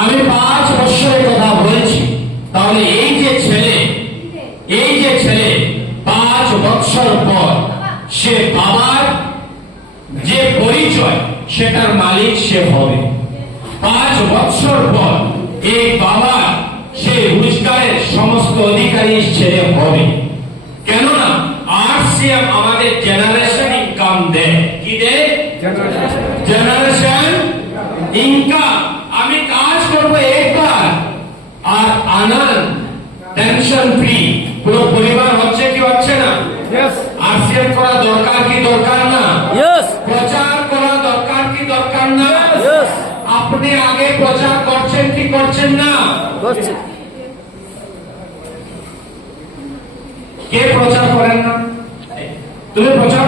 আমি 5 বছরের কথা বলছি। তাহলে এই যে ছেলে 5 বছর পর সে বাবার যে পরিচয় সেটার মালিক সে হবে। 5 বছর পর এই বাবা সে রোজগারের সমস্ত অধিকারী ছেলে হবে। কেননা আরসিএম আমাদের জেনারেশন ইনকাম দেয়। কি দেয়? Generation income. আমি কাজ করবো একবার আর আনন্দ টেনশন ফ্রি পুরো পরিবার হচ্ছে কি হচ্ছে না? আরসিএম করা দরকার কি দরকার না? প্রচার করা দরকার কি দরকার না? আপনি আগে প্রচার করছেন কি করছেন না? কে প্রচার করেন না? তুমি প্রচার